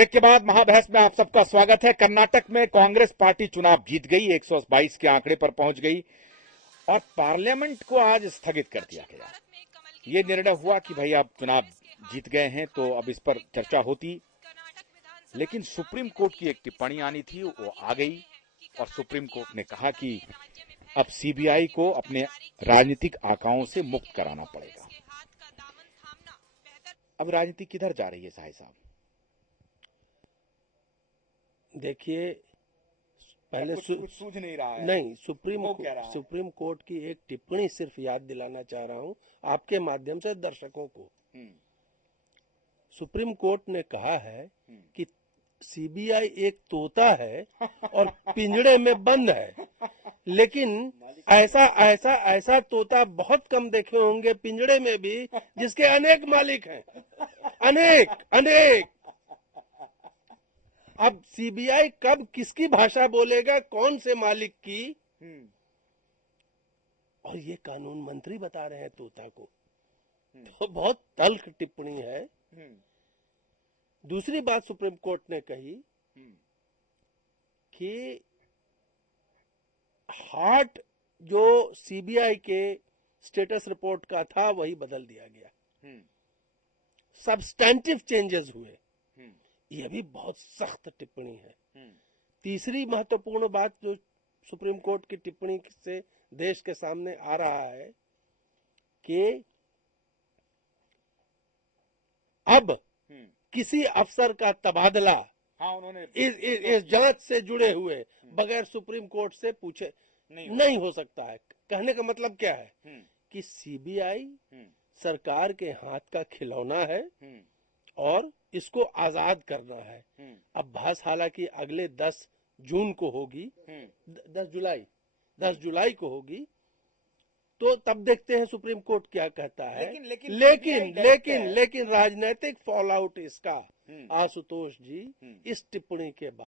Break के बाद महाबहस में आप सबका स्वागत है। कर्नाटक में कांग्रेस पार्टी चुनाव जीत गई, 122 के आंकड़े पर पहुंच गई और पार्लियामेंट को आज स्थगित कर दिया गया। ये निर्णय हुआ कि भाई आप चुनाव जीत गए हैं तो अब इस पर चर्चा होती, लेकिन सुप्रीम कोर्ट की एक टिप्पणी आनी थी, वो आ गई और सुप्रीम कोर्ट ने कहा कि अब सीबीआई को अपने राजनीतिक आकाओं से मुक्त कराना पड़ेगा। अब राजनीति किधर जा रही है साहिब साहब? देखिए, पहले कुछ सूझ नहीं रहा है। नहीं, सुप्रीम कोर्ट की एक टिप्पणी सिर्फ याद दिलाना चाह रहा हूं आपके माध्यम से दर्शकों को। सुप्रीम कोर्ट ने कहा है कि सीबीआई एक तोता है और पिंजड़े में बंद है, लेकिन ऐसा तोता बहुत कम देखे होंगे पिंजड़े में भी, जिसके अनेक मालिक हैं, अनेक। अब सीबीआई कब किसकी भाषा बोलेगा, कौन से मालिक की, और ये कानून मंत्री बता रहे हैं तोता को, तो बहुत तल्ख टिप्पणी है। दूसरी बात सुप्रीम कोर्ट ने कही कि हार्ट जो सीबीआई के स्टेटस रिपोर्ट का था वही बदल दिया गया, सब्सटैंटिव चेंजेस हुए। यह भी बहुत सख्त टिप्पणी है। तीसरी महत्वपूर्ण बात जो सुप्रीम कोर्ट की टिप्पणी से देश के सामने आ रहा है कि अब किसी अफसर का तबादला उन्होंने इस जांच से जुड़े हुए बगैर सुप्रीम कोर्ट से पूछे नहीं हो सकता है। कहने का मतलब क्या है कि सीबीआई सरकार के हाथ का खिलौना है और इसको आजाद करना है। अब बहस हालांकि अगले 10 जून को होगी, 10 जुलाई को होगी, तो तब देखते हैं सुप्रीम कोर्ट क्या कहता है। लेकिन राजनीतिक फॉल आउट इसका, आशुतोष जी, इस टिप्पणी के बाद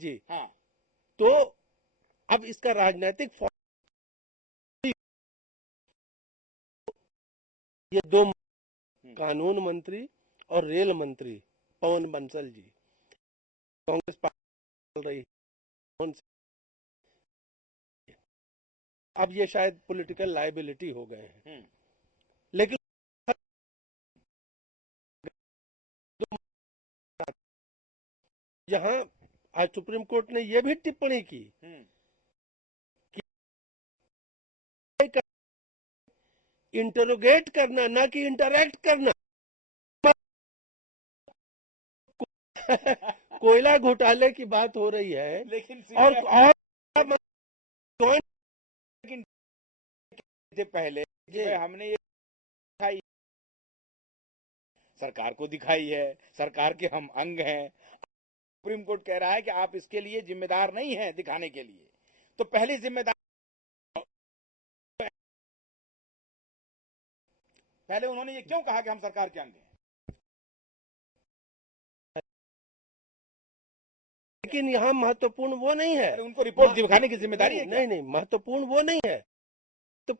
जी हाँ। तो अब इसका राजनीतिक फॉल, ये दो कानून मंत्री और रेल मंत्री पवन बंसल जी, कांग्रेस पार्टी चल रही है, अब ये शायद पॉलिटिकल लायबिलिटी हो गए हैं। लेकिन जहां आज सुप्रीम कोर्ट ने यह भी टिप्पणी की कि इंटरोगेट करना ना कि इंटरैक्ट करना। कोयला घोटाले की बात हो रही है, लेकिन और पहले हमने ये दिखाई, सरकार को दिखाई है, सरकार के हम अंग हैं। सुप्रीम कोर्ट कह रहा है कि आप इसके लिए जिम्मेदार नहीं हैं दिखाने के लिए, तो पहली जिम्मेदार पहले उन्होंने ये क्यों कहा कि हम सरकार के अंग हैं? लेकिन यहाँ महत्वपूर्ण वो नहीं है, उनको रिपोर्ट दिखाने की जिम्मेदारी है। नहीं, महत्वपूर्ण वो नहीं है। तो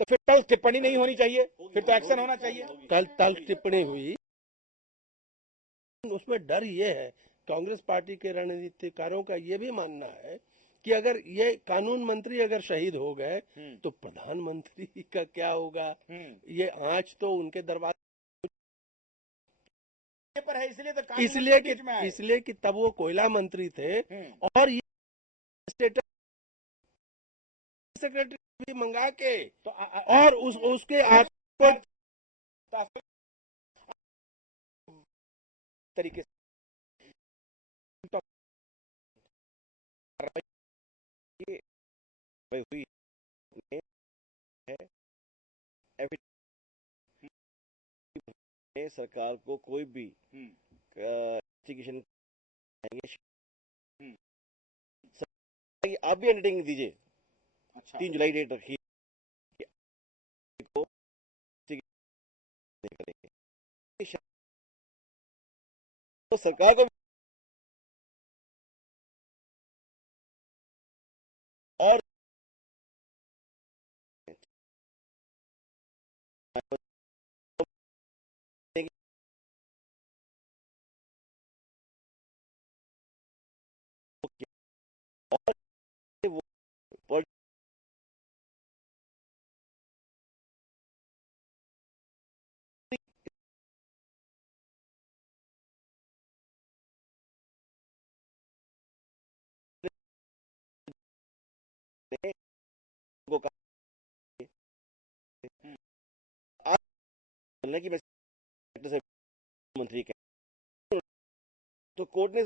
फिर तल्ख टिप्पणी नहीं होनी चाहिए, फिर तो एक्शन होना चाहिए। कल तल्ख टिप्पणी हुई, उसमें डर ये है, कांग्रेस पार्टी के रणनीतिकारों का ये भी मानना है कि अगर ये कानून मंत्री अगर शहीद हो गए तो प्रधानमंत्री का क्या होगा। ये आंच तो उनके दरवाजे पर है, इसलिए कि तब वो कोयला मंत्री थे और ये स्टेटस सेक्रेटरी भी मंगा के तो और उसके तरीके से हुई है। सरकार को कोई भी इन्वेस्टिगेशन आप भी अंडरटेकिंग दीजिए। 3 जुलाई डेट रखी तो सरकार को और वो को कहा आज बोलने की मैं से मंत्री के तो कोर्ट ने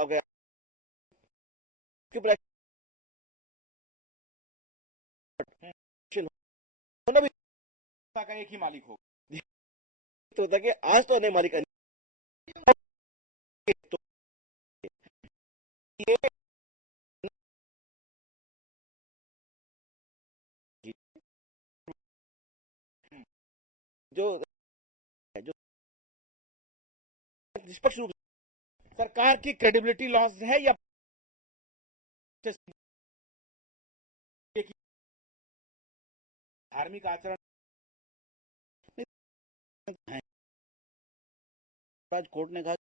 आ गया कि प्रैक्टिस होना भी का एक ही मालिक हो। तो होता कि आज तो नहीं मालिक तो ये जो जो निष्पक्ष रूप सरकार की क्रेडिबिलिटी लॉस है या धार्मिक आचरण से आज कोर्ट ने कहा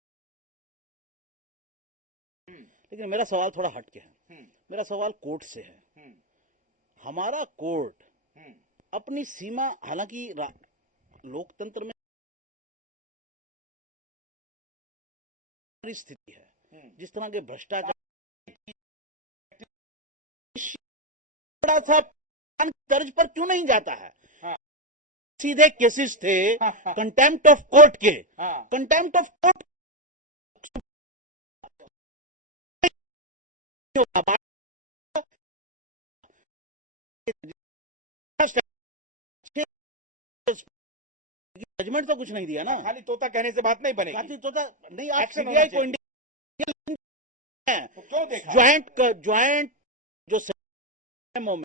लेकिन मेरा सवाल थोड़ा हटके है। मेरा सवाल कोर्ट से है। हमारा कोर्ट अपनी सीमा हालांकि लोकतंत्र में स्थिति है जिस तरह के भ्रष्टाचार बड़ा सा तर्ज पर क्यों नहीं जाता है। हाँ। सीधे केसेस थे हाँ। कंटेम्प्ट ऑफ कोर्ट के। हाँ। कंटेम्प्ट ऑफ कोर्ट जजमेंट तो कुछ नहीं दिया ना। खाली तोता कहने से बात नहीं बनेगी। बाकी तोता नहीं। आप Action सीबीआई होना को इंडिया तो क्यों देखा ज्वाइंट जो में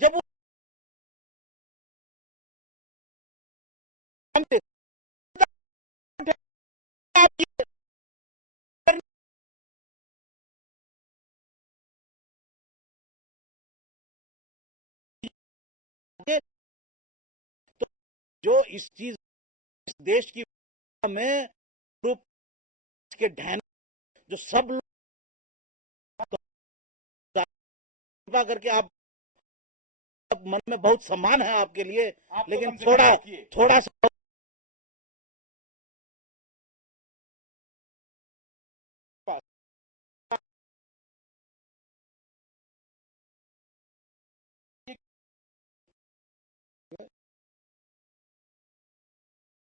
जब वो तो जो इस चीज इस देश की में ग्रुप के ढहन जो सब लोग करके आप मन में बहुत सम्मान है आपके लिए आप लेकिन तो थोड़ा थोड़ा सा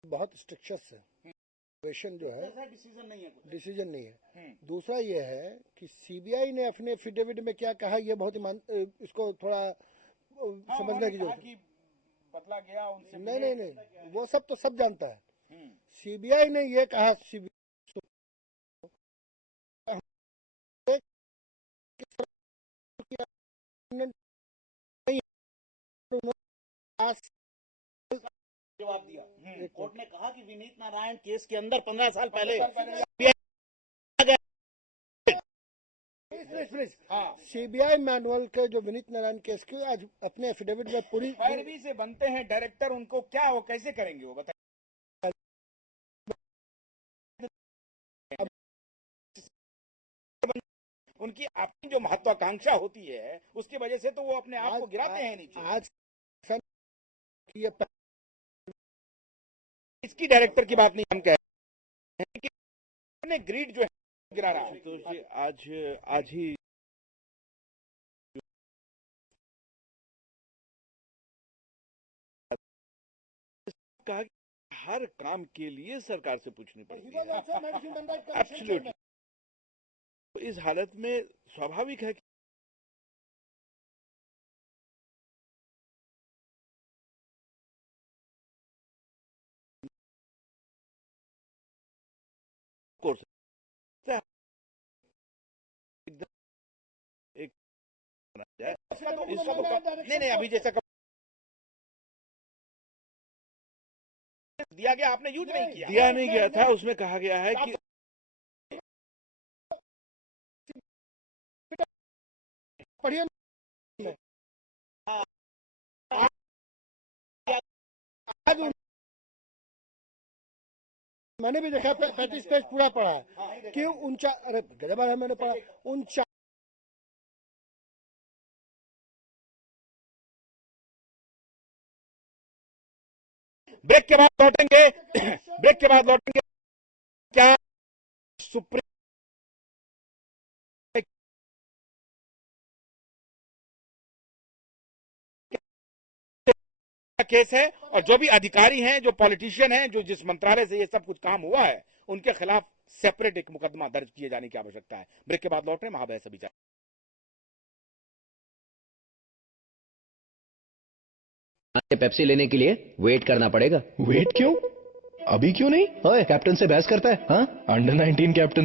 बहुत स्ट्रिक्चर्स है। क्वेश्चन जो है डिसीजन नहीं है कुछ। डिसीजन नहीं है। दूसरा ये है कि सीबीआई ने अपने एफिडेविट में क्या कहा, ये बहुत इसको थोड़ा समझने की जरूरत है। बदला गया उनसे नहीं नहीं नहीं, वो सब तो सब जानता है। सीबीआई ने ये कहा जवाब दिया। कोर्ट ने कहा कि विनीत नारायण केस के अंदर 15 साल पहले सीबीआई मैनुअल के जो विनीत नारायण केस की आज अपने एफिडेविट में पूरी पैरवी से बनते हैं डायरेक्टर, उनको क्या वो कैसे करेंगे वो बताइए। उनकी अपनी जो महत्वाकांक्षा होती है उसकी वजह से तो वो अपने आप को गिराते हैं नीचे। आज ये इसकी डायरेक्टर की बात नहीं हम कह रहे हैं कि ग्रीड जो है गिरा रहा है। तो आज ही कहा कि हर काम के लिए सरकार से पूछनी पड़ती है। एब्सोल्युटली। तो इस हालत में स्वाभाविक है कि कोर्स एक नहीं नहीं, अभी जैसा दिया गया, आपने यूज नहीं किया। दिया नहीं गया था, उसमें कहा गया है कि पढ़िए, आज मैंने भी देखा 35 पेज पूरा पढ़ा है कि 49, अरे गजब है, मैंने पढ़ा 49। ब्रेक के बाद लौटेंगे, ब्रेक के बाद लौटेंगे। क्या सुप्रीम केस है, और जो भी अधिकारी हैं, जो पॉलिटिशियन हैं, जो जिस मंत्रालय से ये सब कुछ काम हुआ है, उनके खिलाफ सेपरेट एक मुकदमा दर्ज किए जाने की आवश्यकता है। ब्रेक के बाद लौट रहे हैं, महाबहस अभी जारी। पेप्सी लेने के लिए वेट करना पड़ेगा। वेट क्यों? अभी क्यों नहीं? ओए कैप्टन से बहस करता है? हाँ, अंडर 19 कैप्टन